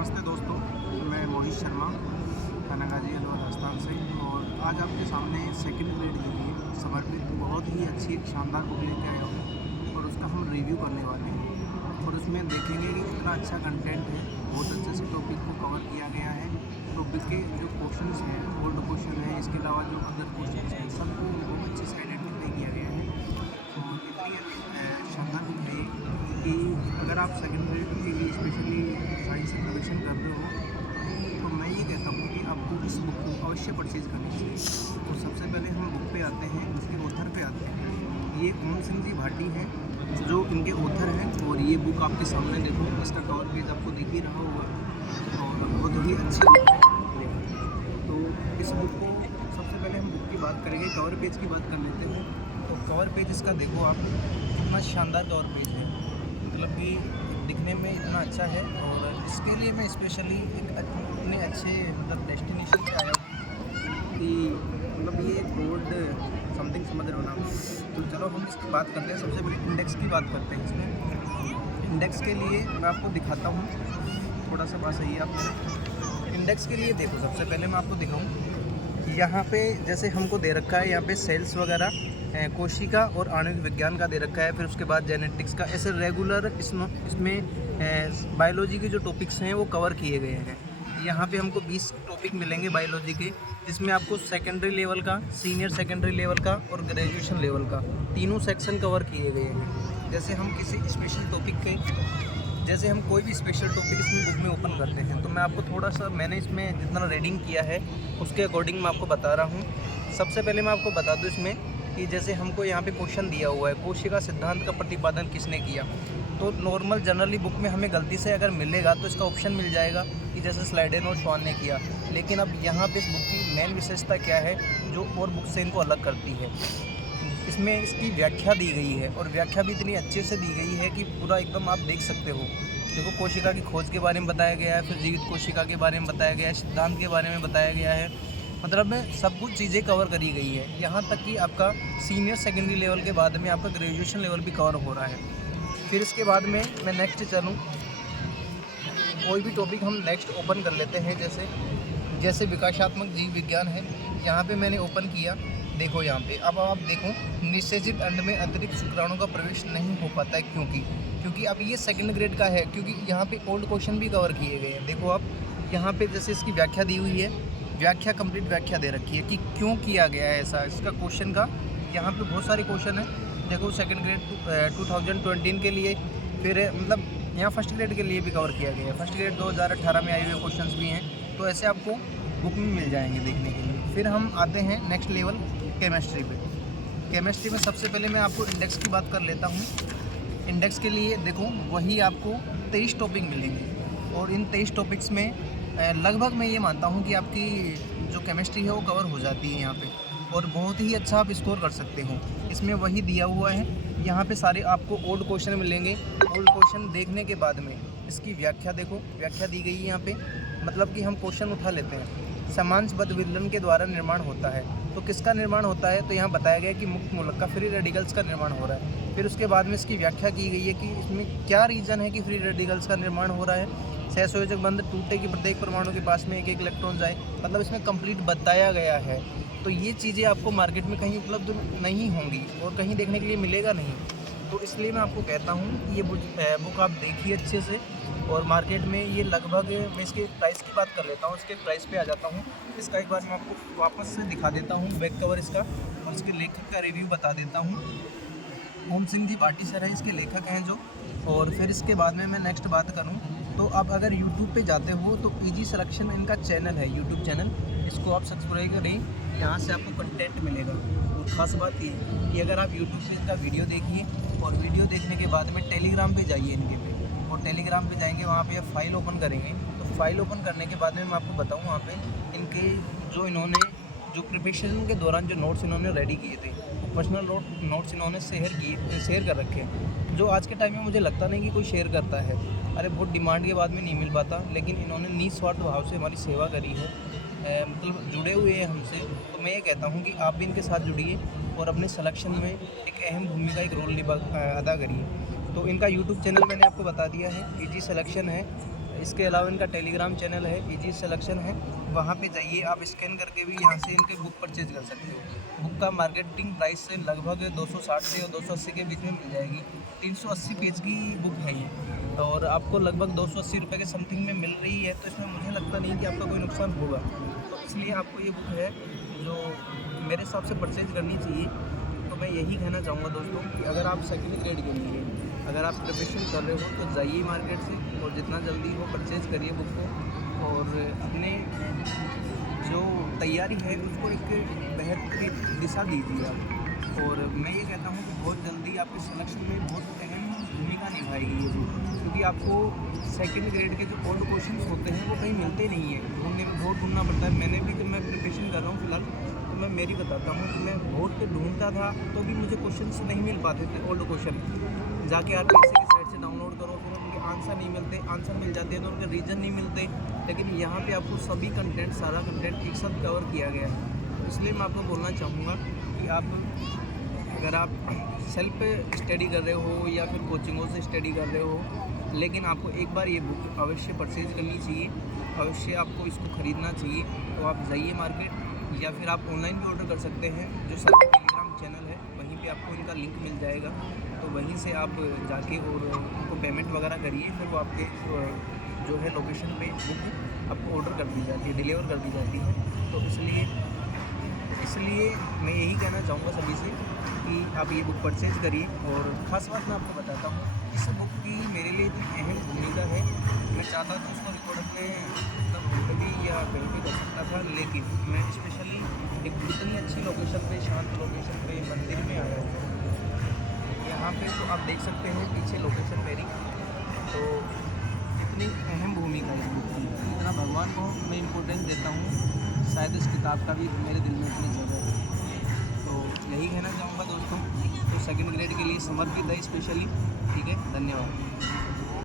नमस्ते दोस्तों, मैं मोहित शर्मा कनगाजी अलवर राजस्थान से। और आज आपके सामने सेकंड ग्रेड के लिए समर्पित बहुत ही अच्छी शानदार बुक लेके आया हूँ और उसका हम रिव्यू करने वाले हैं। और उसमें देखेंगे कि कितना अच्छा कंटेंट है, बहुत अच्छे से टॉपिक को कवर किया गया है। टॉपिक के जो क्वेश्चंस हैं, ओल्ड क्वेश्चन है, इसके अलावा जो अदर क्वेश्चन हैं, सबको बहुत अच्छे से आइडेंटिफाई किया गया है। और इतनी शानदार बुक है कि अगर आप सेकंड ग्रेड के लिए स्पेशली साइंस से प्रिपरेशन कर रहे हो तो मैं ये कहता हूँ कि आपको इस बुक को अवश्य परचेज़ करनी चाहिए। तो सबसे पहले हम बुक पे आते हैं, इसके ऑथर पे आते हैं। ये ओम सिंह जी भाटी हैं जो इनके ऑथर हैं। और ये बुक आपके सामने देखो, इसका कवर पेज आपको दिख ही रहा होगा और बहुत ही अच्छी बुक है। तो इस बुक को सबसे पहले हम बुक की बात करेंगे, कवर पेज की बात कर लेते हैं। तो कवर पेज इसका देखो आप, कितना शानदार कवर पेज है, मतलब कि दिखने में इतना अच्छा है। और इसके लिए मैं स्पेशली एक अपने अच्छे मतलब डेस्टिनेशन पे आया हूँ कि मतलब ये रोड समथिंग समझ रहे हो ना। तो चलो हम इसकी बात करते हैं। सबसे पहले इंडेक्स की बात करते हैं। इसमें इंडेक्स के लिए मैं आपको दिखाता हूँ, थोड़ा सा बात सही है आप मेरे। इंडेक्स के लिए देखो, सबसे पहले मैं आपको दिखाऊँ, यहाँ पे जैसे हमको दे रखा है, यहाँ पे सेल्स वगैरह कोशिका और आणविक विज्ञान का दे रखा है। फिर उसके बाद जेनेटिक्स का, ऐसे रेगुलर इसमें बायोलॉजी के जो टॉपिक्स हैं वो कवर किए गए हैं। यहाँ पे हमको 20 टॉपिक मिलेंगे बायोलॉजी के, जिसमें आपको सेकेंडरी लेवल का, सीनियर सेकेंडरी लेवल का और ग्रेजुएशन लेवल का तीनों सेक्शन कवर किए गए हैं। जैसे हम किसी स्पेशल टॉपिक के, जैसे हम कोई भी स्पेशल टॉपिक इसमें बुक में ओपन करते हैं तो मैं आपको थोड़ा सा, मैंने इसमें जितना रीडिंग किया है उसके अकॉर्डिंग मैं आपको बता रहा हूँ। सबसे पहले मैं आपको बता दूँ इसमें कि जैसे हमको यहाँ पे क्वेश्चन दिया हुआ है, कोशिका सिद्धांत का प्रतिपादन किसने किया। तो नॉर्मल जनरली बुक में हमें गलती से अगर मिलेगा तो इसका ऑप्शन मिल जाएगा कि जैसे स्लाइडेन और श्वान ने किया। लेकिन अब यहाँ पे इस बुक की मेन विशेषता क्या है जो और बुक से इनको अलग करती है, इसमें इसकी व्याख्या दी गई है। और व्याख्या भी इतनी अच्छे से दी गई है कि पूरा एकदम आप देख सकते हो। देखो, कोशिका की खोज के बारे में बताया गया है, फिर जीवित कोशिका के बारे में बताया गया है, सिद्धांत के बारे में बताया गया है। मतलब में सब कुछ चीज़ें कवर करी गई है। यहाँ तक कि आपका सीनियर सेकेंडरी लेवल के बाद में आपका ग्रेजुएशन लेवल भी कवर हो रहा है। फिर इसके बाद में मैं नेक्स्ट चलूँ, कोई भी टॉपिक हम नेक्स्ट ओपन कर लेते हैं। जैसे विकासात्मक जीव विज्ञान है, यहाँ पे मैंने ओपन किया। देखो यहाँ पे अब आप देखो, निषेचित अंड में अतिरिक्त शुक्राणु का प्रवेश नहीं हो पाता है क्योंकि अब ये सेकंड ग्रेड का है, क्योंकि यहाँ पे ओल्ड क्वेश्चन भी कवर किए गए हैं। देखो आप यहाँ पे जैसे इसकी व्याख्या दी हुई है, व्याख्या कंप्लीट व्याख्या दे रखी है कि क्यों किया गया है ऐसा, इसका क्वेश्चन का। यहाँ पे बहुत सारे क्वेश्चन है। देखो, सेकंड ग्रेड 2020 के लिए, फिर मतलब यहाँ फर्स्ट ग्रेड के लिए भी कवर किया गया है। फर्स्ट ग्रेड 2018 में आए हुए क्वेश्चंस भी हैं, तो ऐसे आपको बुक में मिल जाएंगे देखने के लिए। फिर हम आते हैं नेक्स्ट लेवल केमिस्ट्री पे। केमिस्ट्री में सबसे पहले मैं आपको इंडेक्स की बात कर लेता हूँ। इंडेक्स के लिए देखो, वही आपको 23 टॉपिक मिलेंगे और इन 23 टॉपिक्स में लगभग मैं ये मानता हूँ कि आपकी जो केमिस्ट्री है वो कवर हो जाती है यहाँ पे, और बहुत ही अच्छा आप स्कोर कर सकते हो। इसमें वही दिया हुआ है। यहाँ पे सारे आपको ओल्ड क्वेश्चन मिलेंगे। ओल्ड क्वेश्चन देखने के बाद में इसकी व्याख्या देखो, व्याख्या दी गई है यहाँ पे। मतलब कि हम क्वेश्चन उठा लेते हैं, समांशबद्ध विलयन के द्वारा निर्माण होता है। तो किसका निर्माण होता है, तो यहाँ बताया गया कि मुक्त मूलक का, फ्री रेडिकल्स का निर्माण हो रहा है। फिर उसके बाद में इसकी व्याख्या की गई है कि इसमें क्या रीज़न है कि फ्री रेडिकल्स का निर्माण हो रहा है। सहसंयोजक बंध टूटे कि प्रत्येक परमाणु के पास में एक एक इलेक्ट्रॉन जाए, मतलब इसमें कंप्लीट बताया गया है। तो ये चीज़ें आपको मार्केट में कहीं उपलब्ध नहीं होंगी और कहीं देखने के लिए मिलेगा नहीं। तो इसलिए मैं आपको कहता हूँ कि ये बुक आप देखिए अच्छे से। और मार्केट में ये लगभग, मैं इसके प्राइस की बात कर लेता हूँ, इसके प्राइस पे आ जाता हूँ। इसका एक बार मैं आपको वापस से दिखा देता हूँ बैक कवर इसका, और इसके लेखक का रिव्यू बता देता हूँ। ओम सिंह जी भाटी सर है इसके लेखक हैं जो। और फिर इसके बाद में मैं नेक्स्ट बात करूं तो अब अगर YouTube पे जाते हो तो इजी सिलेक्शन इनका चैनल है, YouTube चैनल, इसको आप सब्सक्राइब करें। यहाँ से आपको कंटेंट मिलेगा। और ख़ास बात ये कि अगर आप YouTube पे इनका वीडियो देखिए और वीडियो देखने के बाद में टेलीग्राम पे जाइए इनके पे, और टेलीग्राम पे जाएंगे, वहाँ पे आप फाइल ओपन करेंगे। तो फाइल ओपन करने के बाद में मैं आपको बताऊँ, वहाँ पर इनके जो प्रिपरेशन के दौरान जो नोट्स इन्होंने रेडी किए थे, पर्सनल नोट्स इन्होंने शेयर कर रखे हैं, जो आज के टाइम में मुझे लगता नहीं कि कोई शेयर करता है। अरे बहुत डिमांड के बाद में नहीं मिल पाता, लेकिन इन्होंने निस्वार्थ भाव से हमारी सेवा करी है, मतलब जुड़े हुए हैं हमसे। तो मैं ये कहता हूँ कि आप भी इनके साथ जुड़िए और अपने सिलेक्शन में एक अहम भूमिका, एक रोल अदा करिए। तो इनका यूट्यूब चैनल मैंने आपको बता दिया है, इजी सिलेक्शन है, इसके अलावा इनका टेलीग्राम चैनल है, इजी सिलेक्शन है, वहाँ पे जाइए आप स्कैन करके भी यहाँ से इनके बुक परचेज कर सकते हो। बुक का मार्केटिंग प्राइस से लगभग 260 से और 280 के बीच में मिल जाएगी। 380 पेज की बुक है ये और आपको लगभग 280 रुपये के समथिंग में मिल रही है, तो इसमें मुझे लगता नहीं कि आपका कोई नुकसान होगा। तो इसलिए आपको ये बुक है जो मेरे हिसाब से परचेज करनी चाहिए। तो मैं यही कहना चाहूँगा दोस्तों कि अगर आप सेकंड ग्रेड के लिए अगर आप प्रिपरेशन कर रहे हो तो जाइए मार्केट से और जितना जल्दी हो परचेज करिए बुक को और अपने जो तैयारी है उसको एक बेहतर दिशा दीजिए आप। और मैं ये कहता हूँ कि बहुत जल्दी आपके सिलेक्शन में बहुत अहम भूमिका निभाएगी ये बुक, क्योंकि आपको सेकंड ग्रेड के जो ओल्ड क्वेश्चंस होते हैं वो कहीं मिलते नहीं हैं, ढूंढने में बहुत ढूंढना पड़ता है। मैंने भी जब मैं प्रिपरेशन कर रहा हूँ फिलहाल तो मैं मेरी बताता हूँ कि मैं बहुत के ढूंढता था तो भी मुझे क्वेश्चंस नहीं मिल पाते थे। ओल्ड क्वेश्चन जाके आप किसी की साइट से डाउनलोड करो, फिर उनके आंसर नहीं मिलते, आंसर मिल जाते हैं तो उनके रीज़न नहीं मिलते। लेकिन यहाँ पे आपको सभी कंटेंट, सारा कंटेंट एक साथ कवर किया गया है। इसलिए मैं आपको बोलना चाहूँगा कि आप अगर आप सेल्फ स्टडी कर रहे हो या फिर कोचिंगों से स्टडी कर रहे हो, लेकिन आपको एक बार ये बुक अवश्य परचेज करनी चाहिए, अवश्य आपको इसको ख़रीदना चाहिए। तो आप जाइए मार्केट या फिर आप ऑनलाइन भी ऑर्डर कर सकते हैं। जो सर टेलीग्राम चैनल है वहीं पे आपको इनका लिंक मिल जाएगा, तो वहीं से आप जाके और उनको पेमेंट वगैरह करिए, फिर वो आपके जो है लोकेशन पे बुक आपको ऑर्डर कर दी जाती है, डिलीवर कर दी जाती है। तो इसलिए मैं यही कहना चाहूँगा सभी से कि आप ये बुक परचेज़ करिए। और ख़ास बात मैं आपको बताता हूँ, इस बुक की मेरे लिए इतनी अहम भूमिका है, मैं चाहता तो उसको रिकॉर्ड अपने मतलब घर भी या कहीं भी कर सकता था, लेकिन मैं स्पेशली एक इतनी अच्छी लोकेशन पे, शांत लोकेशन पे, मंदिर में आया हूँ। यहाँ पे तो आप देख सकते हैं पीछे लोकेशन मेरी, तो इतनी अहम भूमिका है बुक की, इतना भगवान को मैं इम्पोर्टेंस देता हूँ, शायद इस किताब का भी मेरे दिल में इतनी जगह है। तो यही कहना चाहूँगा दोस्तों, तो सेकंड ग्रेड के लिए समर्पित है स्पेशली। ठीक है, धन्यवाद।